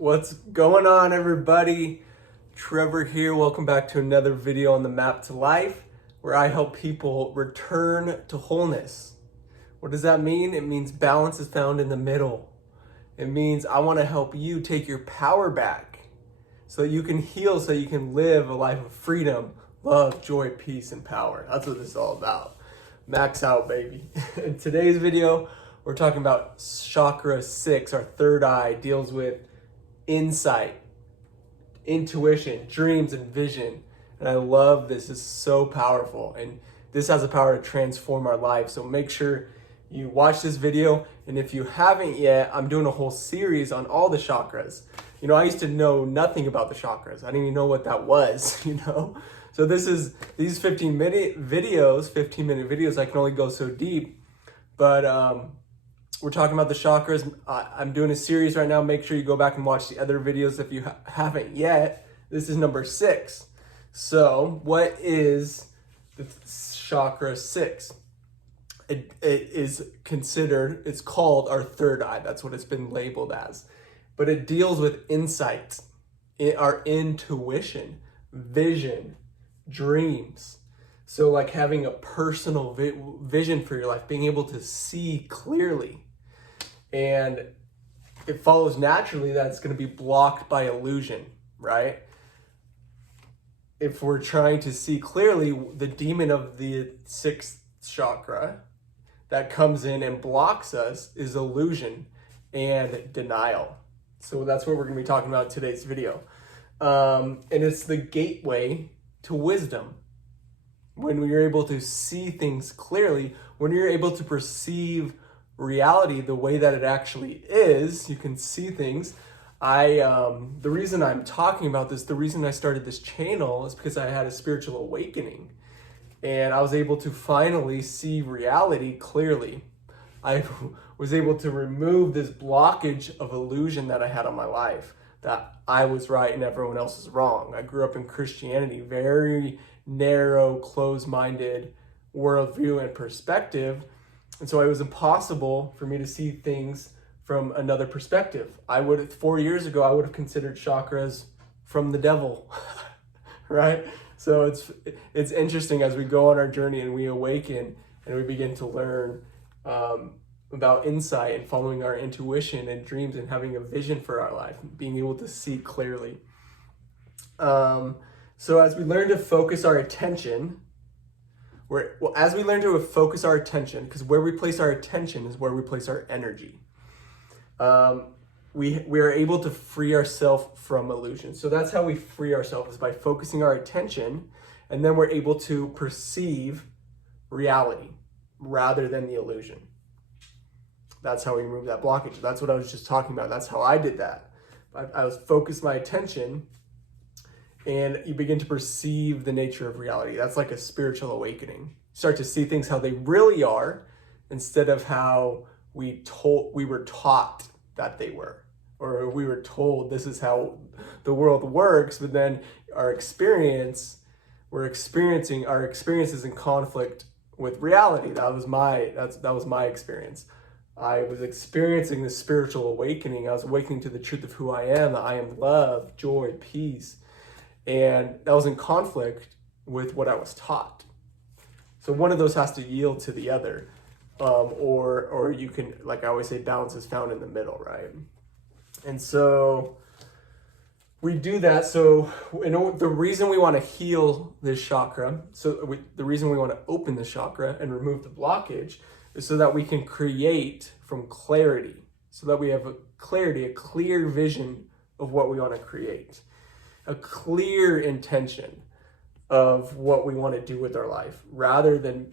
What's going on, everybody? Trevor here. Welcome back to another video on the Map to Life, where I help people return to wholeness. What does that mean? It means balance is found in the middle. It means I want to help you take your power back so that you can heal, so you can live a life of freedom, love, joy, peace, and power. That's what this is all about. Max out, baby. In today's video, we're talking about Chakra 6, our third eye, deals with insight, intuition, dreams, and vision. And I love this. It's so powerful. And this has the power to transform our life. So make sure you watch this video. And if you haven't yet, I'm doing a whole series on all the chakras. You know, I used to know nothing about the chakras. I didn't even know what that was, So these 15-minute videos, I can only go so deep. But we're talking about the chakras. I'm doing a series right now. Make sure you go back and watch the other videos if you haven't yet. This is number 6. So what is the chakra 6? It is considered, it's called our third eye. That's what it's been labeled as. But it deals with insight, our intuition, vision, dreams. So like having a personal vision for your life, being able to see clearly. And it follows naturally that it's going to be blocked by illusion, right? If we're trying to see clearly, the demon of the 6th chakra that comes in and blocks us is illusion and denial. So that's what we're going to be talking about in today's video. And it's the gateway to wisdom. When you're able to see things clearly, when you're able to perceive reality the way that it actually is, you can see things. The reason I'm talking about this, the reason I started this channel is because I had a spiritual awakening and I was able to finally see reality clearly. I was able to remove this blockage of illusion that I had on my life, that I was right and everyone else is wrong. I grew up in Christianity, very narrow, closed-minded worldview and perspective. And so it was impossible for me to see things from another perspective. 4 years ago, I would have considered chakras from the devil, right? So it's interesting as we go on our journey and we awaken and we begin to learn about insight and following our intuition and dreams and having a vision for our life, being able to see clearly. So as we learn to focus our attention, because where we place our attention is where we place our energy. We are able to free ourselves from illusion. So that's how we free ourselves, is by focusing our attention, and then we're able to perceive reality rather than the illusion. That's how we remove that blockage. That's what I was just talking about. That's how I did that. I was focused my attention, and you begin to perceive the nature of reality. That's like a spiritual awakening. You start to see things how they really are instead of how we were taught that they were, or we were told this is how the world works. But then our experience is in conflict with reality. That was my experience. I was experiencing this spiritual awakening. I was awakening to the truth of who I am, that I am love, joy, peace. And that was in conflict with what I was taught. So one of those has to yield to the other. Or you can, like I always say, balance is found in the middle, right? And so we do that. So the reason we want to heal this chakra, the reason we want to open the chakra and remove the blockage, is so that we can create from clarity, so that we have a clear vision of what we want to create, a clear intention of what we want to do with our life, rather than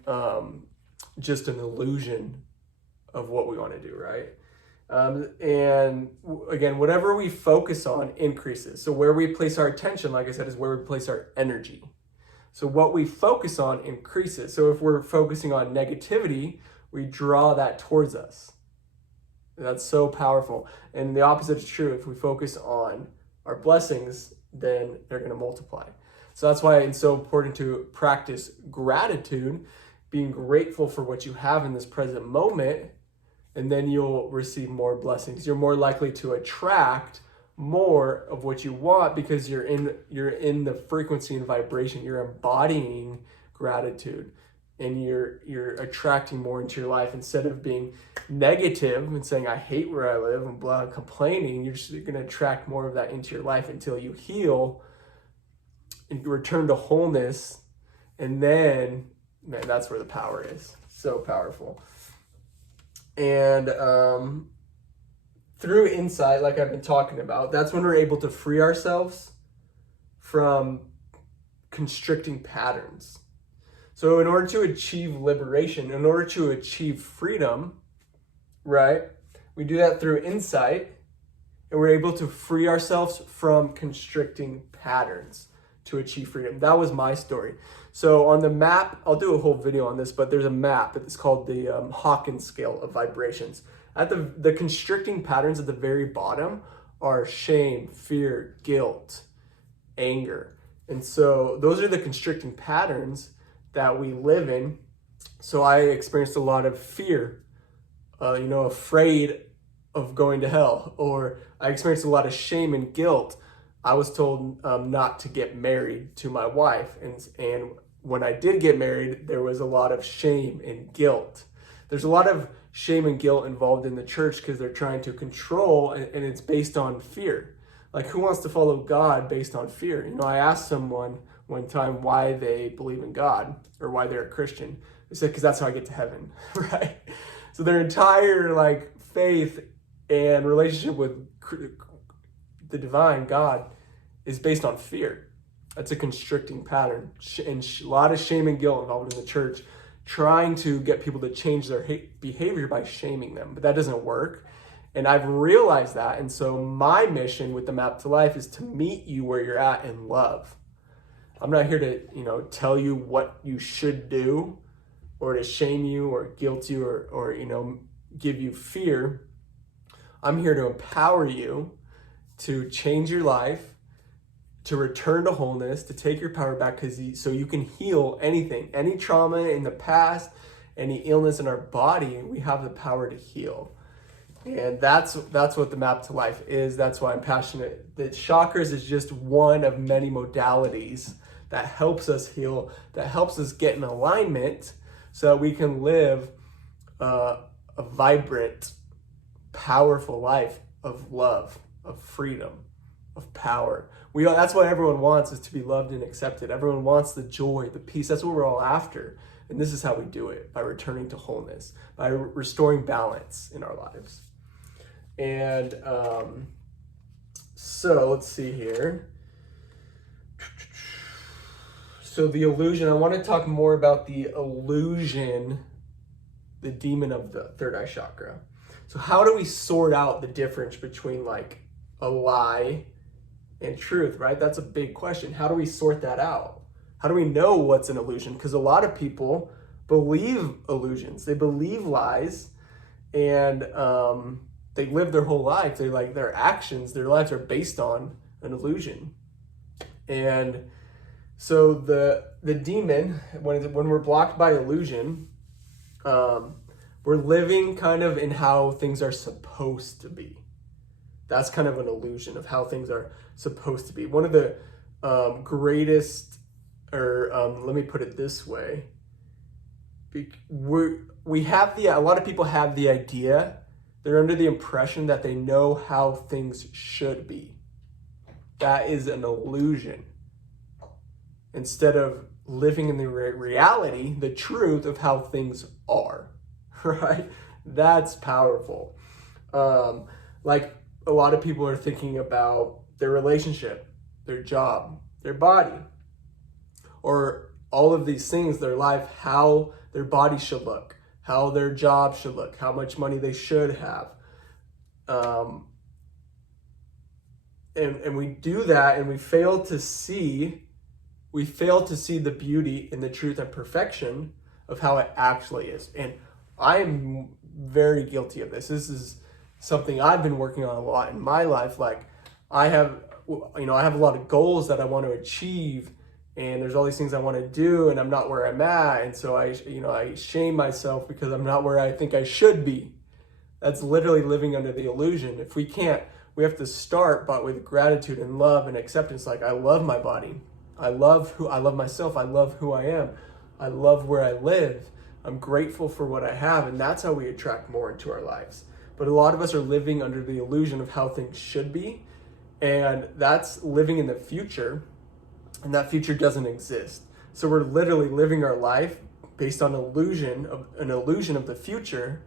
just an illusion of what we want to do, right? And again, whatever we focus on increases. So where we place our attention, like I said, is where we place our energy. So what we focus on increases. So if we're focusing on negativity, we draw that towards us. That's so powerful. And the opposite is true. If we focus on our blessings, then they're going to multiply. So that's why it's so important to practice gratitude, being grateful for what you have in this present moment, and then you'll receive more blessings. You're more likely to attract more of what you want because you're in the frequency and vibration. You're embodying gratitude, and you're attracting more into your life instead of being negative and saying I hate where I live and blah, complaining. You're going to attract more of that into your life until you heal and return to wholeness, and then, man, that's where the power is. So powerful. And through insight, like I've been talking about, that's when we're able to free ourselves from constricting patterns. So in order to achieve liberation, in order to achieve freedom, right, we do that through insight, and we're able to free ourselves from constricting patterns to achieve freedom. That was my story. So on the map, I'll do a whole video on this, but there's a map. It's called the Hawkins scale of vibrations. At the constricting patterns at the very bottom are shame, fear, guilt, anger. And so those are the constricting patterns that we live in. So I experienced a lot of fear, afraid of going to hell, or I experienced a lot of shame and guilt. I was told not to get married to my wife, and when I did get married, there was a lot of shame and guilt. There's a lot of shame and guilt involved in the church because they're trying to control, and it's based on fear. Like, who wants to follow God based on fear? I asked someone one time why they believe in God or why they're a Christian. They said, because that's how I get to heaven, right? So their entire faith and relationship with the divine God is based on fear. That's a constricting pattern, and a lot of shame and guilt involved in the church, trying to get people to change their behavior by shaming them, but that doesn't work. And I've realized that, and so my mission with the Map to Life is to meet you where you're at in love. I'm not here to, tell you what you should do, or to shame you, or guilt you, or give you fear. I'm here to empower you to change your life, to return to wholeness, to take your power back, so you can heal anything, any trauma in the past, any illness in our body. We have the power to heal. And that's what the Map to Life is. That's why I'm passionate. The chakras is just one of many modalities that helps us heal, that helps us get in alignment so that we can live a vibrant, powerful life of love, of freedom, of power. That's what everyone wants, is to be loved and accepted. Everyone wants the joy, the peace. That's what we're all after. And this is how we do it, by returning to wholeness, by restoring balance in our lives. And so let's see here. So the illusion, I want to talk more about the illusion, the demon of the third eye chakra. So how do we sort out the difference between a lie and truth, right? That's a big question. How do we sort that out? How do we know what's an illusion? Because a lot of people believe illusions. They believe lies, and they live their whole life. They their actions, their lives are based on an illusion. And so the demon, when we're blocked by illusion, we're living kind of in how things are supposed to be. That's kind of an illusion of how things are supposed to be. One of the greatest, or let me put it this way, we have a lot of people have the idea, they're under the impression that they know how things should be. That is an illusion. Instead of living in the reality, the truth of how things are, right? That's powerful. A lot of people are thinking about their relationship, their job, their body, or all of these things, their life, how their body should look, how their job should look, how much money they should have. And we do that, and we fail to see the beauty and the truth and perfection of how it actually is. And I am very guilty of this. This is something I've been working on a lot in my life. I have a lot of goals that I want to achieve, and there's all these things I want to do, and I'm not where I'm at. And so I shame myself because I'm not where I think I should be. That's literally living under the illusion. If we can't we have to start but with gratitude and love and acceptance. Like, I love my body. I love myself. I love who I am. I love where I live. I'm grateful for what I have. And that's how we attract more into our lives. But a lot of us are living under the illusion of how things should be. And that's living in the future. And that future doesn't exist. So we're literally living our life based on an illusion of the future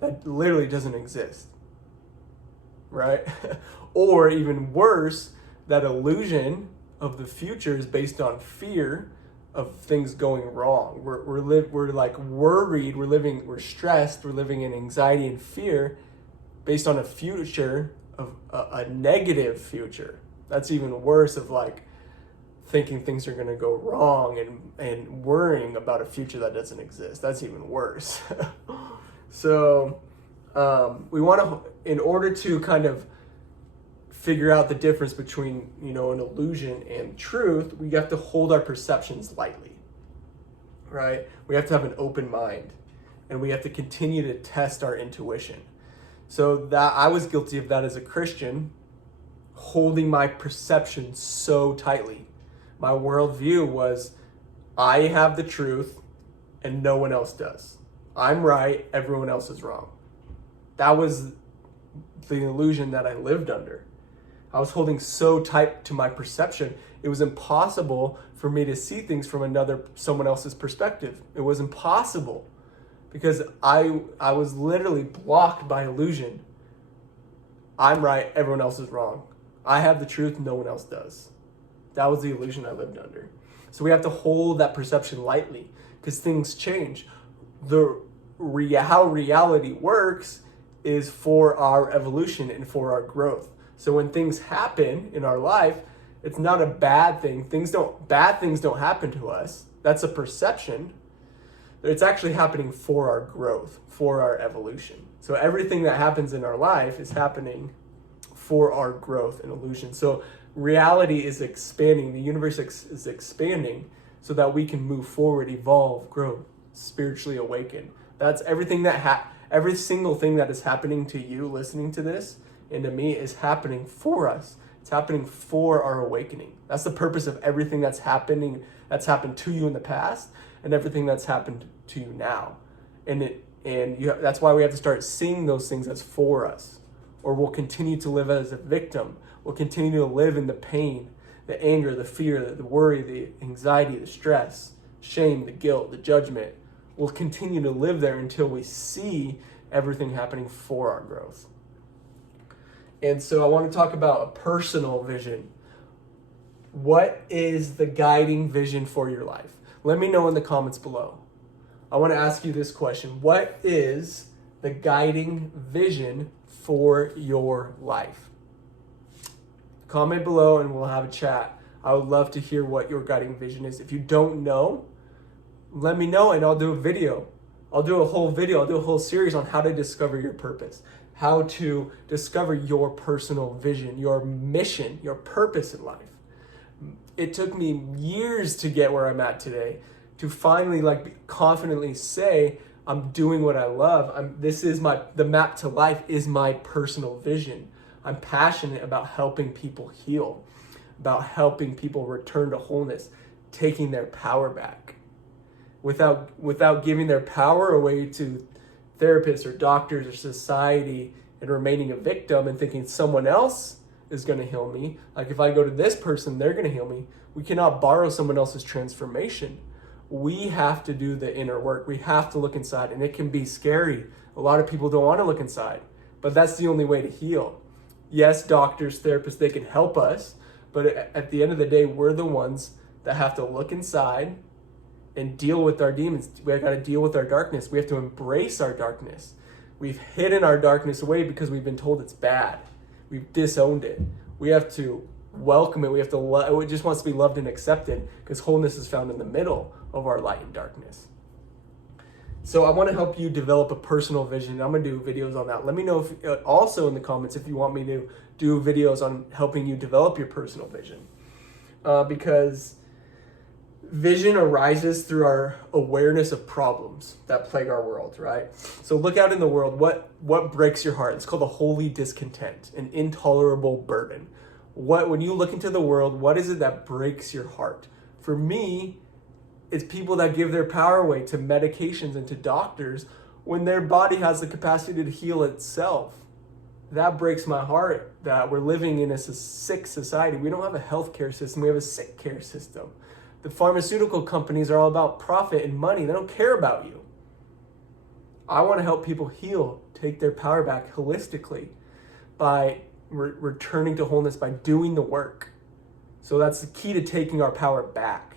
that literally doesn't exist, right? Or even worse, that illusion of the future is based on fear of things going wrong. We're like worried, we're stressed, we're living in anxiety and fear based on a future of a negative future. That's even worse, of like thinking things are going to go wrong and worrying about a future that doesn't exist. That's even worse. So we want to, in order to kind of figure out the difference between, an illusion and truth, we have to hold our perceptions lightly, right? We have to have an open mind, and we have to continue to test our intuition. So that I was guilty of that as a Christian, holding my perception so tightly. My worldview was, I have the truth and no one else does. I'm right, everyone else is wrong. That was the illusion that I lived under. I was holding so tight to my perception, it was impossible for me to see things from someone else's perspective. It was impossible because I was literally blocked by illusion. I'm right, everyone else is wrong. I have the truth, no one else does. That was the illusion I lived under. So we have to hold that perception lightly because things change. How reality works is for our evolution and for our growth. So when things happen in our life, it's not a bad thing. Bad things don't happen to us. That's a perception. It's actually happening for our growth, for our evolution. So everything that happens in our life is happening for our growth and illusion. So reality is expanding. The universe is expanding so that we can move forward, evolve, grow, spiritually awaken. That's everything every single thing that is happening to you listening to this and to me is happening for us. It's happening for our awakening. That's the purpose of everything that's happened to you in the past and everything that's happened to you now. That's why we have to start seeing those things as for us, or we'll continue to live as a victim. We'll continue to live in the pain, the anger, the fear, the worry, the anxiety, the stress, shame, the guilt, the judgment. We'll continue to live there until we see everything happening for our growth. And so I want to talk about a personal vision. What is the guiding vision for your life? Let me know in the comments below. I want to ask you this question. What is the guiding vision for your life? Comment below and we'll have a chat. I would love to hear what your guiding vision is. If you don't know, let me know and I'll do a video. I'll do a whole series on how to discover your purpose, how to discover your personal vision, your mission, your purpose in life. It took me years to get where I'm at today, to finally confidently say, I'm doing what I love. The map to life is my personal vision. I'm passionate about helping people heal, about helping people return to wholeness, taking their power back without giving their power away to therapists or doctors or society and remaining a victim and thinking someone else is going to heal me. Like if I go to this person, they're going to heal me. We cannot borrow someone else's transformation. We have to do the inner work. We have to look inside, and it can be scary. A lot of people don't want to look inside, but that's the only way to heal. Yes, doctors, therapists, they can help us, but at the end of the day, we're the ones that have to look inside and deal with our demons. We got to deal with our darkness. We have to embrace our darkness. We've hidden our darkness away because we've been told it's bad. We've disowned it. We have to welcome it. We have to it just wants to be loved and accepted because wholeness is found in the middle of our light and darkness. So I want to help you develop a personal vision. I'm going to do videos on that. Let me know also in the comments if you want me to do videos on helping you develop your personal vision. Because Vision arises through our awareness of problems that plague our world, right? So look out in the world. What breaks your heart? It's called a holy discontent, an intolerable burden. When you look into the world, what is it that breaks your heart? For me, it's people that give their power away to medications and to doctors when their body has the capacity to heal itself. That breaks my heart, that we're living in a sick society. We don't have a healthcare system, we have a sick care system. The pharmaceutical companies are all about profit and money. They don't care about you. I want to help people heal, take their power back holistically by returning to wholeness, by doing the work. So that's the key to taking our power back.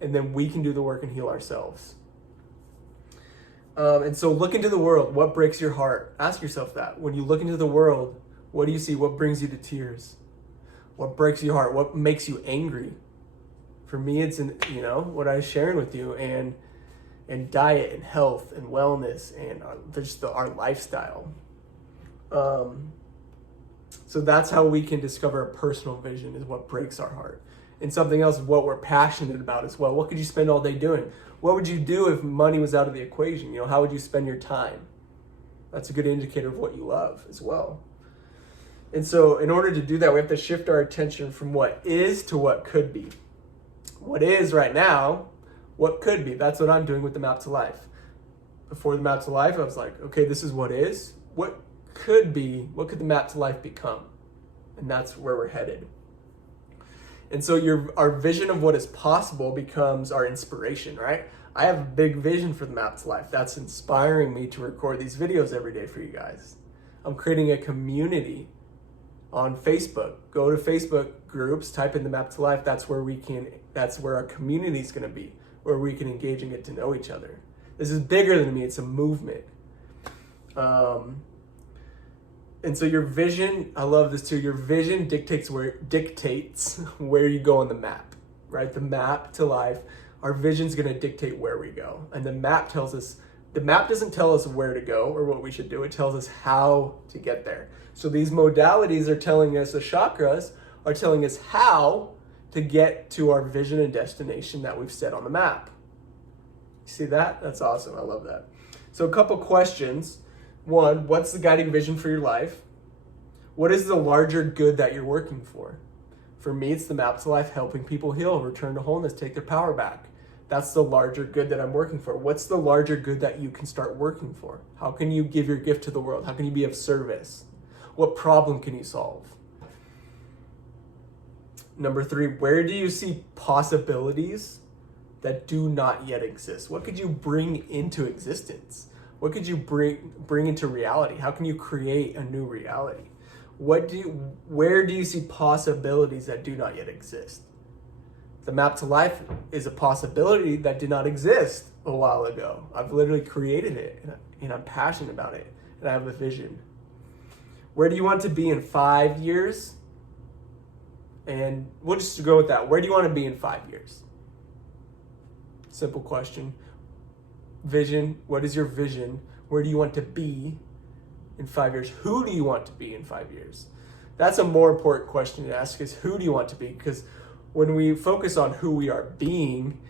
And then we can do the work and heal ourselves. And so look into the world. What breaks your heart? Ask yourself that. When you look into the world, what do you see? What brings you to tears? What breaks your heart? What makes you angry? For me, it's what I was sharing with you, and diet and health and wellness and our lifestyle. So that's how we can discover a personal vision, is what breaks our heart. And something else is what we're passionate about as well. What could you spend all day doing? What would you do if money was out of the equation? How would you spend your time? That's a good indicator of what you love as well. And so in order to do that, we have to shift our attention from what is to what could be. What is right now, what could be. That's what I'm doing with the Map to Life. Before the Map to Life, I was like, okay, this is what is. What could be, what could the Map to Life become? And that's where we're headed. And so our vision of what is possible becomes our inspiration, right? I have a big vision for the Map to Life. That's inspiring me to record these videos every day for you guys. I'm creating a community on Facebook. Go to Facebook groups, type in the Map to Life. That's where our community is going to be, where we can engage and get to know each other. This is bigger than me. It's a movement. And so your vision, I love this too. Your vision dictates where you go on the map, right? The Map to Life. Our vision's going to dictate where we go. And the map doesn't tell us where to go or what we should do. It tells us how to get there. So these modalities are telling us, the chakras are telling us how to get to our vision and destination that we've set on the map. You see that? That's awesome. I love that. So a couple questions. One, what's the guiding vision for your life? What is the larger good that you're working for? For me, it's the Map to Life, helping people heal, return to wholeness, take their power back. That's the larger good that I'm working for. What's the larger good that you can start working for? How can you give your gift to the world? How can you be of service? What problem can you solve? Number 3, where do you see possibilities that do not yet exist? What could you bring into existence? What could you bring into reality? How can you create a new reality? Where do you see possibilities that do not yet exist? The Map to Life is a possibility that did not exist a while ago. I've literally created it, and I'm passionate about it, and I have a vision. Where do you want to be in 5 years? And we'll just go with that. Where do you want to be in 5 years? Simple question. Vision. What is your vision? Where do you want to be in 5 years? Who do you want to be in 5 years? That's a more important question to ask, is who do you want to be? Because when we focus on who we are being,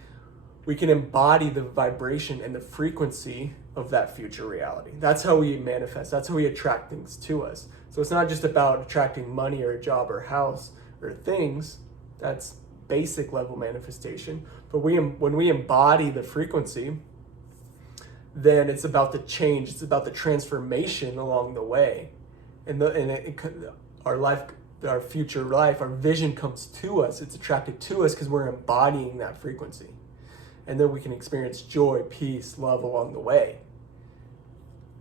we can embody the vibration and the frequency of that future reality. That's how we manifest. That's how we attract things to us. So it's not just about attracting money or a job or a house or things. That's basic level manifestation. But when we embody the frequency, then it's about the change. It's about the transformation along the way. And our future life, our vision comes to us. It's attracted to us because we're embodying that frequency. And then we can experience joy, peace, love along the way.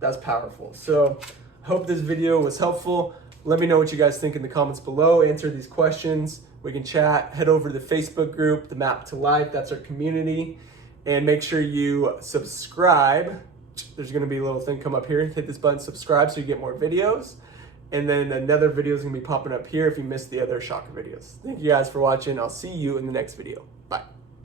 That's powerful. So I hope this video was helpful. Let me know what you guys think in the comments below. Answer these questions. We can chat. Head over to the Facebook group, the Map to Life. That's our community. And make sure you subscribe. There's going to be a little thing come up here. Hit this button, subscribe, so you get more videos. And then another video is going to be popping up here if you missed the other chakra videos. Thank you guys for watching. I'll see you in the next video.